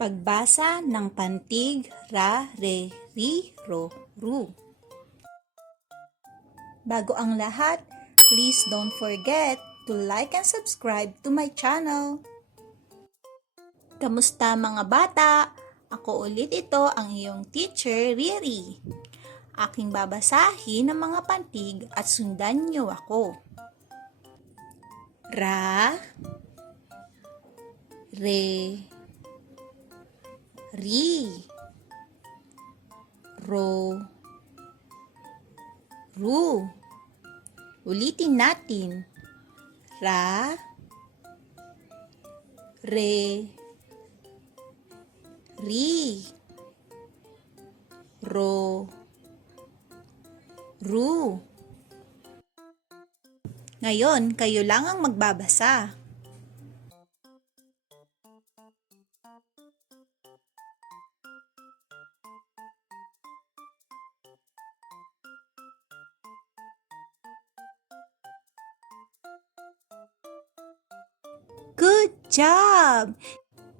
Pagbasa ng pantig ra, re, ri, ro, ru. Bago ang lahat, please don't forget to like and subscribe to my channel. Kamusta mga bata? Ako ulit ito ang iyong teacher, Riri. Aking babasahin ng mga pantig at sundan niyo ako. Ra, re, ri, ro, ru. Ulitin natin. Ra, re, ri, ro, ru. Ngayon, kayo lang ang magbabasa. Good job!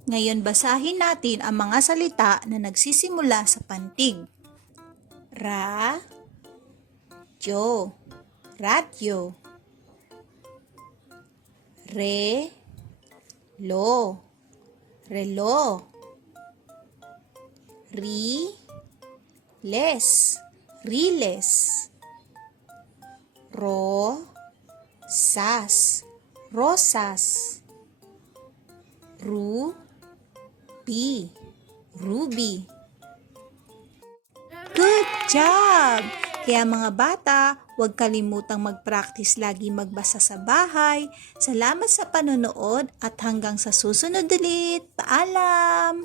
Ngayon basahin natin ang mga salita na nagsisimula sa pantig. Ra, jo, radyo. Re, lo, relo. Ri, les, riles. Ro, sas, rosas. Ru, bi, ruby. Good job! Kaya mga bata, huwag kalimutang mag-practice lagi magbasa sa bahay. Salamat sa panonood at hanggang sa susunod ulit. Paalam!